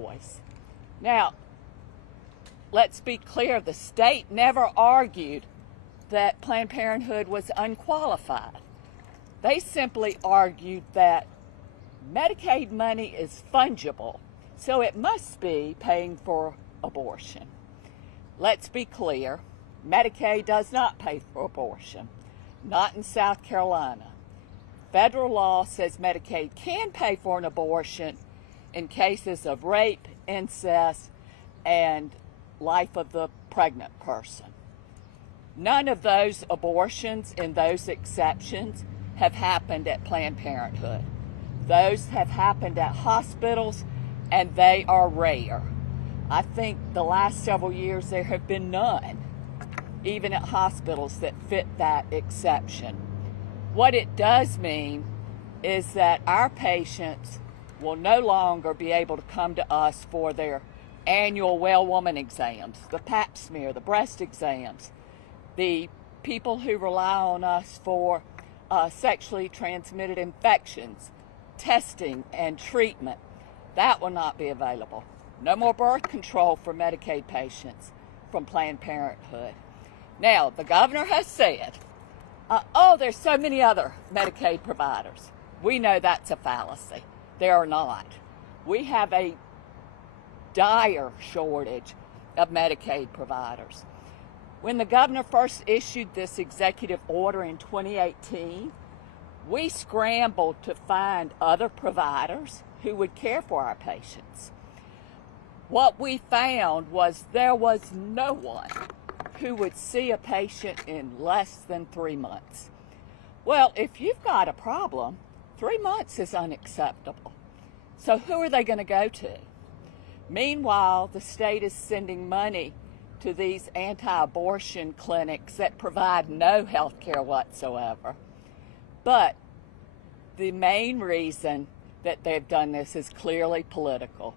choice. Now, let's be clear, the state never argued that Planned Parenthood was unqualified. They simply argued that Medicaid money is fungible, so it must be paying for abortion. Let's be clear, Medicaid does not pay for abortion, not in South Carolina. Federal law says Medicaid can pay for an abortion in cases of rape, incest, and life of the pregnant person. None of those abortions in those exceptions have happened at Planned Parenthood. Those have happened at hospitals, and they are rare. I think the last several years there have been none, even at hospitals, that fit that exception. What it does mean is that our patients will no longer be able to come to us for their annual well woman exams, the pap smear, the breast exams, the people who rely on us for sexually transmitted infections, testing and treatment. That will not be available. No more birth control for Medicaid patients from Planned Parenthood. Now, the governor has said, there's so many other Medicaid providers. We know that's a fallacy. There are not. We have a dire shortage of Medicaid providers. When the governor first issued this executive order in 2018, we scrambled to find other providers who would care for our patients. What we found was there was no one who would see a patient in less than 3 months. Well, if you've got a problem, 3 months is unacceptable. So who are they going to go to? Meanwhile, the state is sending money to these anti-abortion clinics that provide no health care whatsoever. But the main reason that they've done this is clearly political.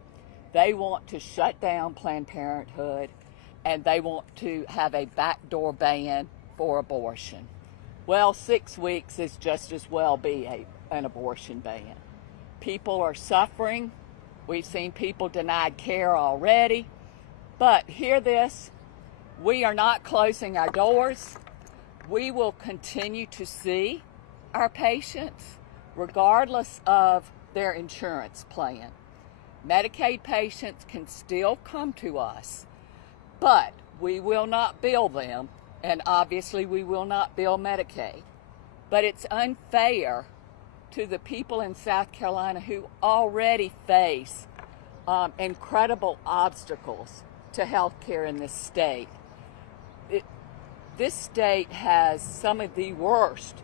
They want to shut down Planned Parenthood, and they want to have a backdoor ban for abortion. Well, 6 weeks is just as well be an abortion ban. People are suffering. We've seen people denied care already. But hear this, we are not closing our doors. We will continue to see our patients regardless of their insurance plan. Medicaid patients can still come to us, but we will not bill them, and obviously we will not bill Medicaid. But it's unfair to the people in South Carolina who already face incredible obstacles to health care in this state. This state has some of the worst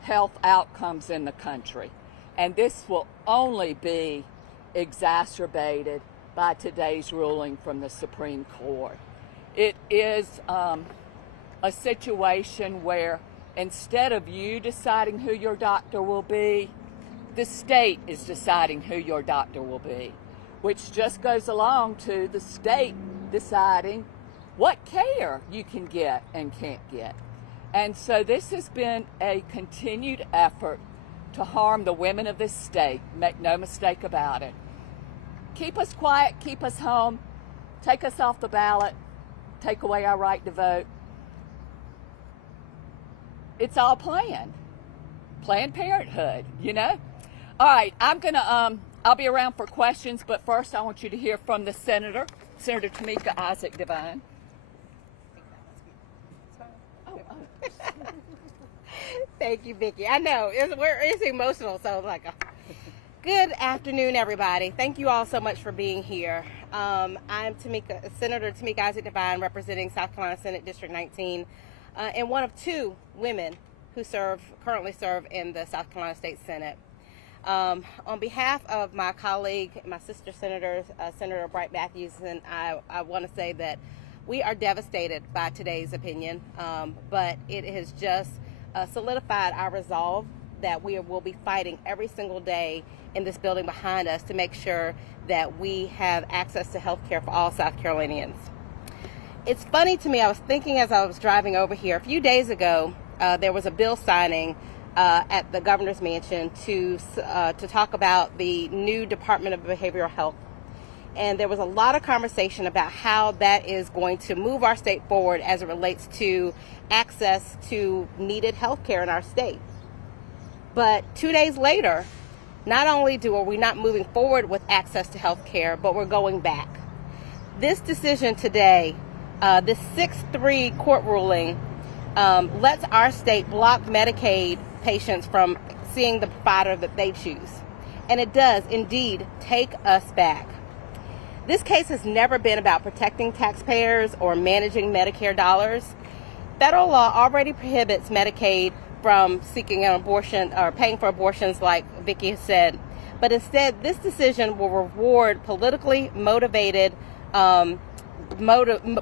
health outcomes in the country, and this will only be exacerbated by today's ruling from the Supreme Court. It is a situation where instead of you deciding who your doctor will be, the state is deciding who your doctor will be, which just goes along to the state deciding what care you can get and can't get. And so this has been a continued effort to harm the women of this state. Make no mistake about it. Keep us quiet, keep us home, take us off the ballot, take away our right to vote. It's all planned. Planned Parenthood, you know? All right, I'll be around for questions, but first I want you to hear from the Senator Tamika Isaac Devine. Thank you, Vicki. I know it's emotional, so like, good afternoon, everybody. Thank you all so much for being here. I'm Senator Tamika Isaac Devine, representing South Carolina Senate District 19, and one of two women who currently serve in the South Carolina State Senate. On behalf of my colleague, my sister senators, Senator Bright Matthews, and I want to say that we are devastated by today's opinion, but it has just solidified our resolve that we will be fighting every single day in this building behind us to make sure that we have access to health care for all South Carolinians. It's funny to me, I was thinking as I was driving over here, a few days ago, there was a bill signing at the governor's mansion to talk about the new Department of Behavioral Health. And there was a lot of conversation about how that is going to move our state forward as it relates to access to needed health care in our state. But 2 days later, not only are we not moving forward with access to health care, but we're going back. This decision today, this 6-3 court ruling, lets our state block Medicaid patients from seeing the provider that they choose. And it does indeed take us back. This case has never been about protecting taxpayers or managing Medicare dollars. Federal law already prohibits Medicaid from seeking an abortion or paying for abortions, like Vicki has said. But instead, this decision will reward politically motivated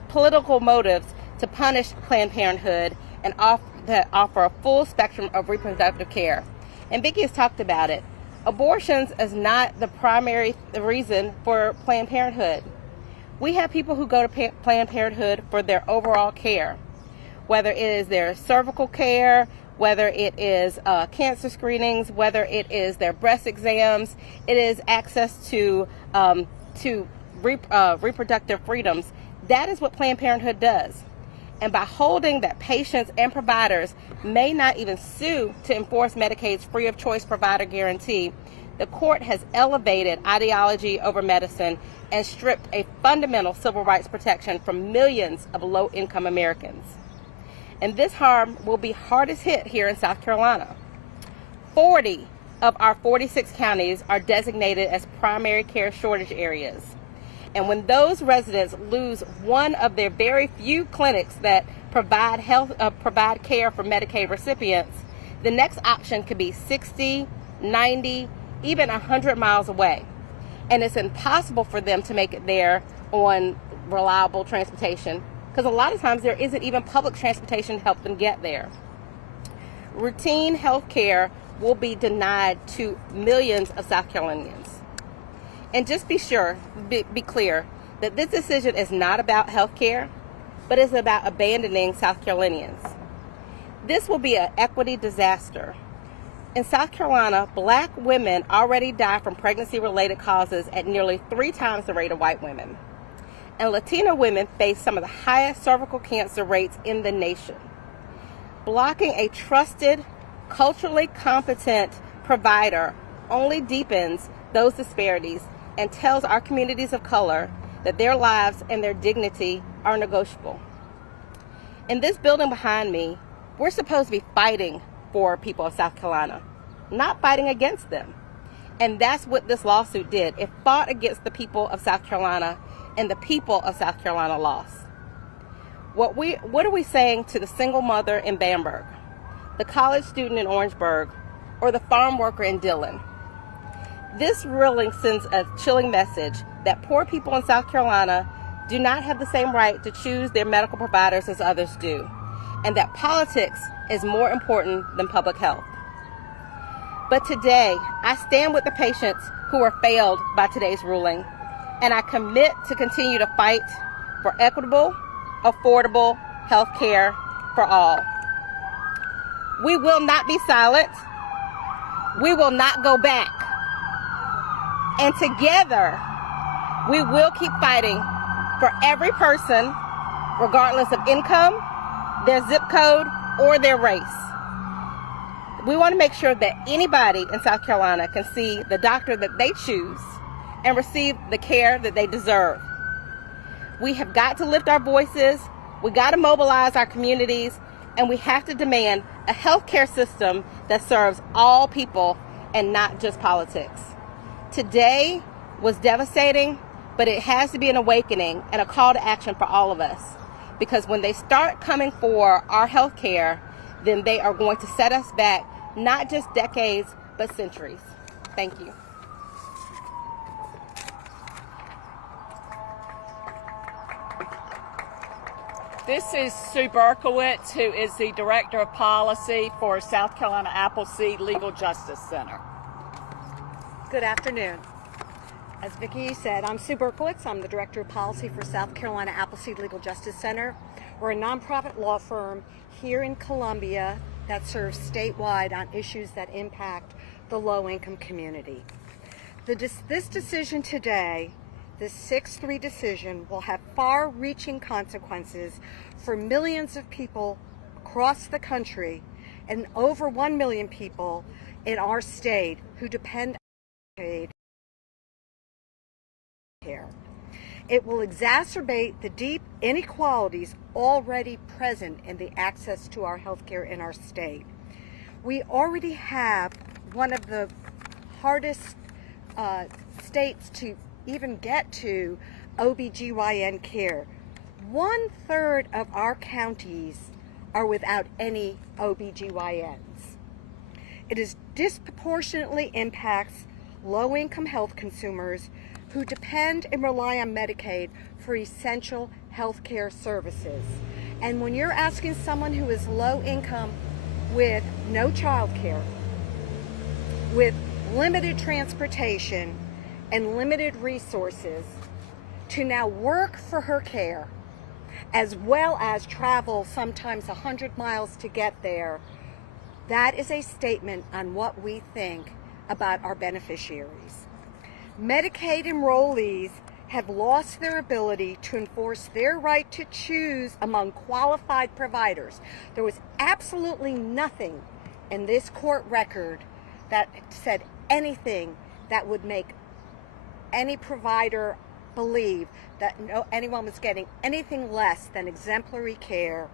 political motives to punish Planned Parenthood and offer a full spectrum of reproductive care. And Vicki has talked about it. Abortions is not the primary reason for Planned Parenthood. We have people who go to Planned Parenthood for their overall care, whether it is their cervical care, whether it is cancer screenings, whether it is their breast exams. It is access to reproductive freedoms. That is what Planned Parenthood does. And by holding that patients and providers may not even sue to enforce Medicaid's free of choice provider guarantee, the court has elevated ideology over medicine and stripped a fundamental civil rights protection from millions of low-income Americans. And this harm will be hardest hit here in South Carolina. 40 of our 46 counties are designated as primary care shortage areas. And when those residents lose one of their very few clinics that provide care for Medicaid recipients, the next option could be 60, 90, even 100 miles away. And it's impossible for them to make it there on reliable transportation, because a lot of times there isn't even public transportation to help them get there. Routine health care will be denied to millions of South Carolinians. And just be clear that this decision is not about health care, but it's about abandoning South Carolinians. This will be an equity disaster. In South Carolina, Black women already die from pregnancy-related causes at nearly 3 times the rate of white women. And Latino women face some of the highest cervical cancer rates in the nation. Blocking a trusted, culturally competent provider only deepens those disparities and tells our communities of color that their lives and their dignity are negotiable. In this building behind me, we're supposed to be fighting for people of South Carolina, not fighting against them. And that's what this lawsuit did. It fought against the people of South Carolina, and the people of South Carolina lost. What are we saying to the single mother in Bamberg, the college student in Orangeburg, or the farm worker in Dillon? This ruling sends a chilling message that poor people in South Carolina do not have the same right to choose their medical providers as others do, and that politics is more important than public health. But today, I stand with the patients who are failed by today's ruling, and I commit to continue to fight for equitable, affordable health care for all. We will not be silent. We will not go back. And together, we will keep fighting for every person, regardless of income, their zip code, or their race. We want to make sure that anybody in South Carolina can see the doctor that they choose and receive the care that they deserve. We have got to lift our voices, we got to mobilize our communities, and we have to demand a healthcare system that serves all people and not just politics. Today was devastating, but it has to be an awakening and a call to action for all of us. Because when they start coming for our health care, then they are going to set us back not just decades, but centuries. Thank you. This is Sue Berkowitz, who is the Director of Policy for South Carolina Appleseed Legal Justice Center. Good afternoon. As Vicki said, I'm Sue Berkowitz. I'm the Director of Policy for South Carolina Appleseed Legal Justice Center. We're a nonprofit law firm here in Columbia that serves statewide on issues that impact the low-income community. This decision today this 6-3 decision will have far-reaching consequences for millions of people across the country and over 1 million people in our state who depend on Medicaid care. It will exacerbate the deep inequalities already present in the access to our health care in our state. We already have one of the hardest states to even get to OBGYN care. 1/3 of our counties are without any OBGYNs. It is disproportionately impacts low-income health consumers who depend and rely on Medicaid for essential health care services. And when you're asking someone who is low income with no child care, with limited transportation and limited resources, to now work for her care, as well as travel sometimes 100 miles to get there, that is a statement on what we think about our beneficiaries. Medicaid enrollees have lost their ability to enforce their right to choose among qualified providers. There was absolutely nothing in this court record that said anything that would make any provider believe that anyone was getting anything less than exemplary care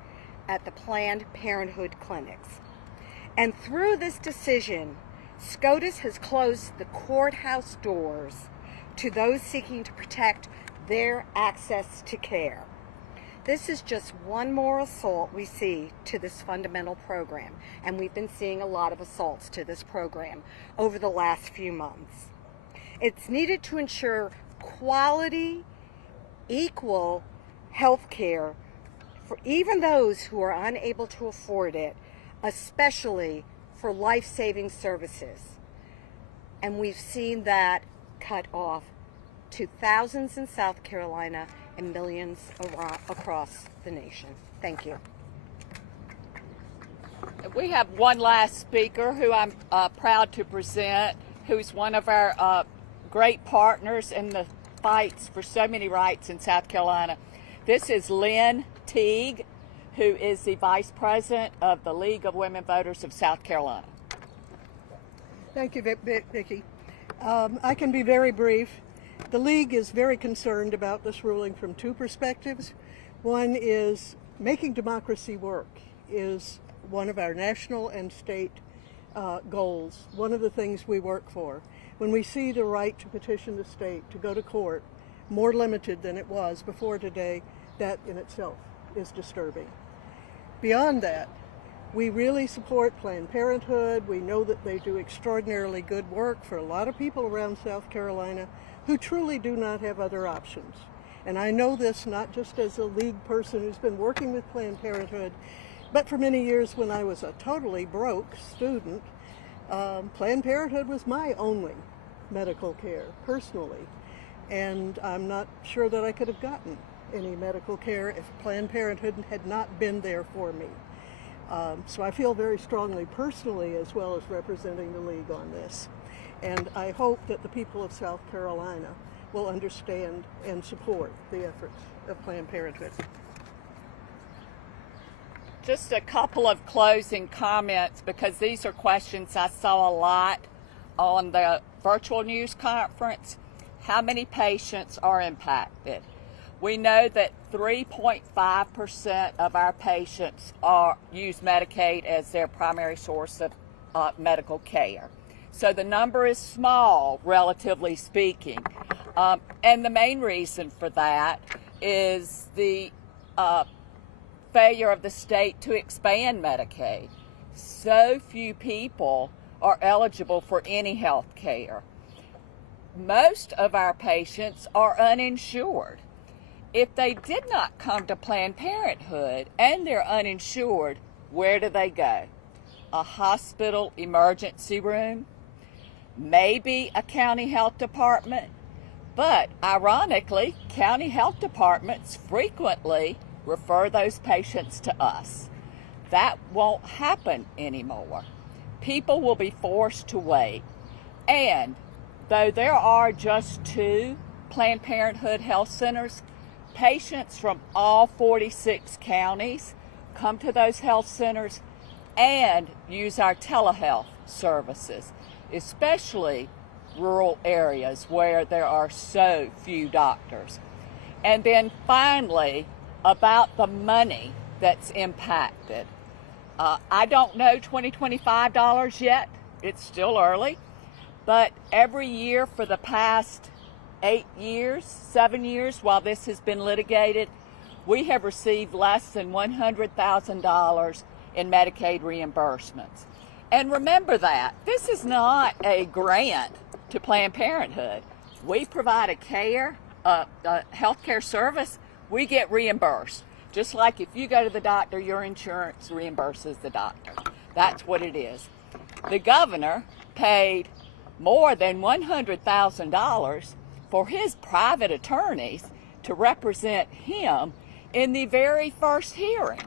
at the Planned Parenthood clinics. And through this decision, SCOTUS has closed the courthouse doors to those seeking to protect their access to care. This is just one more assault we see to this fundamental program, and we've been seeing a lot of assaults to this program over the last few months. It's needed to ensure quality, equal health care for even those who are unable to afford it, especially for life-saving services. And we've seen that cut off to thousands in South Carolina and millions across the nation. Thank you. We have one last speaker who I'm proud to present, who's one of our great partners in the fights for so many rights in South Carolina. This is Lynn Teague, who is the Vice President of the League of Women Voters of South Carolina. Thank you, Vicki. I can be very brief. The League is very concerned about this ruling from two perspectives. One is making democracy work is one of our national and state goals, one of the things we work for. When we see the right to petition the state to go to court more limited than it was before today, that in itself is disturbing. Beyond that, we really support Planned Parenthood. We know that they do extraordinarily good work for a lot of people around South Carolina who truly do not have other options. And I know this not just as a League person who's been working with Planned Parenthood, but for many years when I was a totally broke student, Planned Parenthood was my only medical care personally. And I'm not sure that I could have gotten any medical care if Planned Parenthood had not been there for me. So I feel very strongly personally as well as representing the League on this. And I hope that the people of South Carolina will understand and support the efforts of Planned Parenthood. Just a couple of closing comments, because these are questions I saw a lot on the virtual news conference. How many patients are impacted? We know that 3.5% of our patients use Medicaid as their primary source of medical care. So the number is small, relatively speaking. And the main reason for that is the failure of the state to expand Medicaid. So few people are eligible for any health care. Most of our patients are uninsured. If they did not come to Planned Parenthood and they're uninsured, where do they go? A hospital emergency room? Maybe a county health department? But ironically, county health departments frequently refer those patients to us. That won't happen anymore. People will be forced to wait. And though there are just 2 Planned Parenthood health centers, patients from all 46 counties come to those health centers and use our telehealth services, especially rural areas where there are so few doctors. And then finally, about the money that's impacted. I don't know $2025 yet. It's still early. But every year for the past 7 years, while this has been litigated, we have received less than $100,000 in Medicaid reimbursements. And remember that this is not a grant to Planned Parenthood. We provide a health care service, we get reimbursed. Just like if you go to the doctor, your insurance reimburses the doctor. That's what it is. The governor paid more than $100,000 for his private attorneys to represent him in the very first hearing.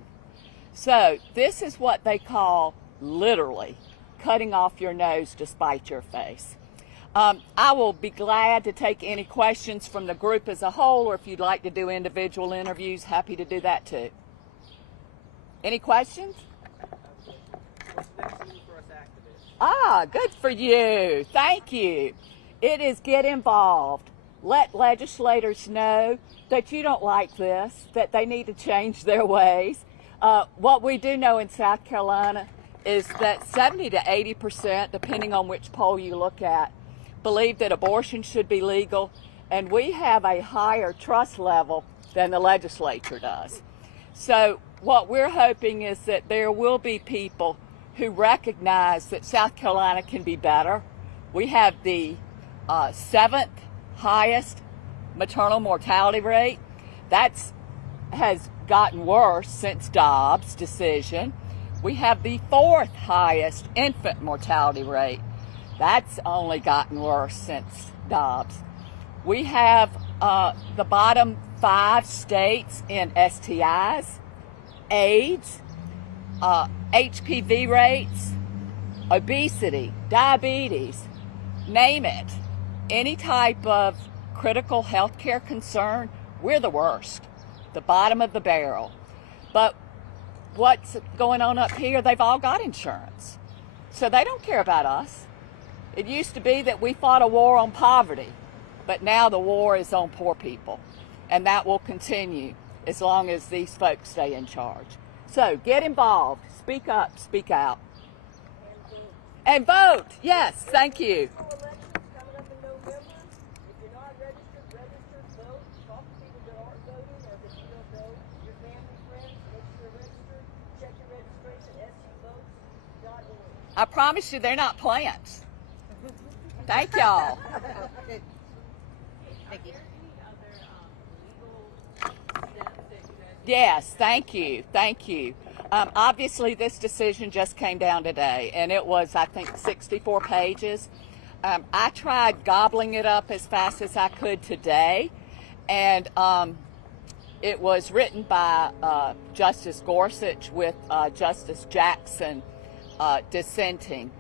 So this is what they call literally cutting off your nose to spite your face. I will be glad to take any questions from the group as a whole, or if you'd like to do individual interviews, happy to do that too. Any questions? What's the next move for us activists? Good for you. Thank you. It is get involved. Let legislators know that you don't like this, that they need to change their ways. What we do know in South Carolina is that 70 to 80%, depending on which poll you look at, believe that abortion should be legal, and we have a higher trust level than the legislature does. So what we're hoping is that there will be people who recognize that South Carolina can be better. We have the 7th highest maternal mortality rate. Has gotten worse since Dobbs' decision. We have the 4th highest infant mortality rate. That's only gotten worse since Dobbs. We have the bottom 5 states in STIs, AIDS, HPV rates, obesity, diabetes, name it. Any type of critical health care concern, we're the worst, the bottom of the barrel. But what's going on up here, they've all got insurance. So they don't care about us. It used to be that we fought a war on poverty, but now the war is on poor people. And that will continue as long as these folks stay in charge. So get involved, speak up, speak out. And vote, yes, thank you. I promise you they're not plants. Thank y'all. Thank you. Yes, thank you. Thank you. Obviously, this decision just came down today, and it was, I think, 64 pages. I tried gobbling it up as fast as I could today, and it was written by Justice Gorsuch with Justice Jackson dissenting.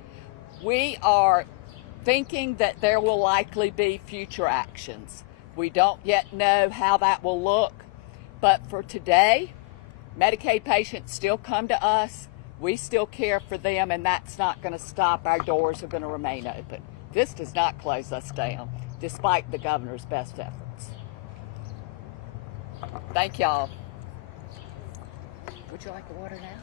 We are thinking that there will likely be future actions. We don't yet know how that will look, but for today, Medicaid patients still come to us. We still care for them, and that's not going to stop. Our doors are going to remain open. This does not close us down, despite the governor's best efforts. Thank y'all. Would you like the water now?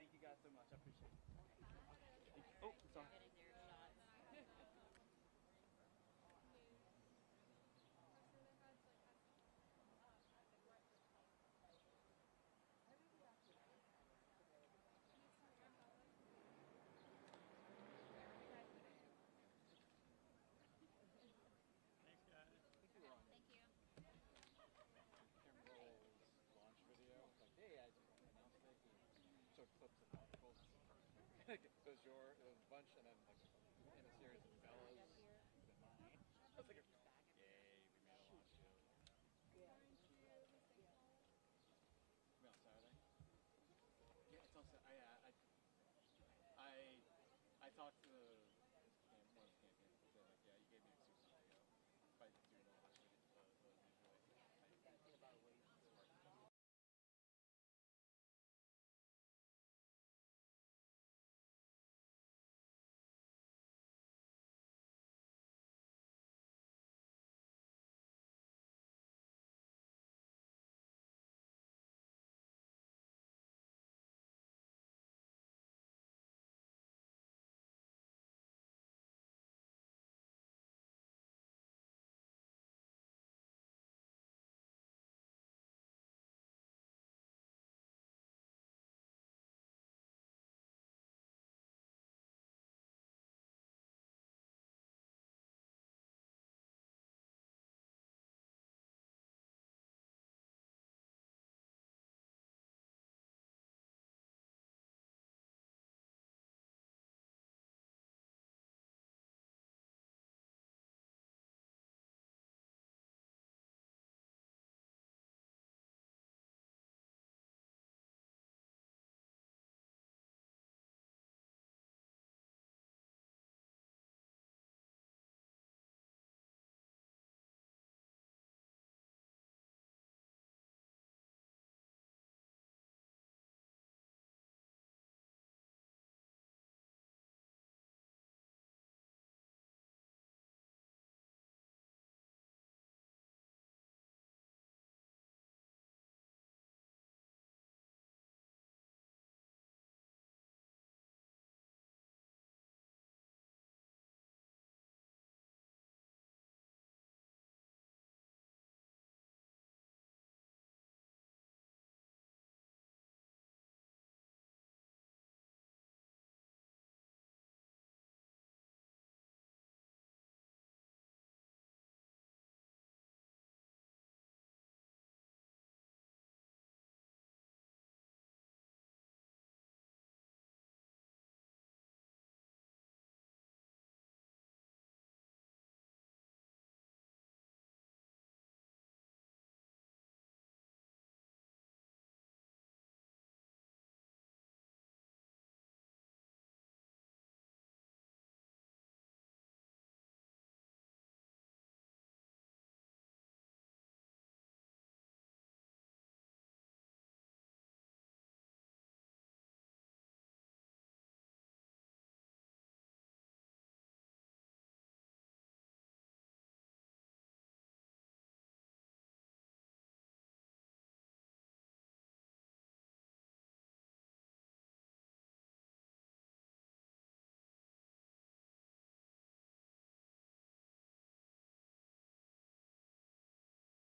Thank you guys so much. I appreciate it. Oh, sorry.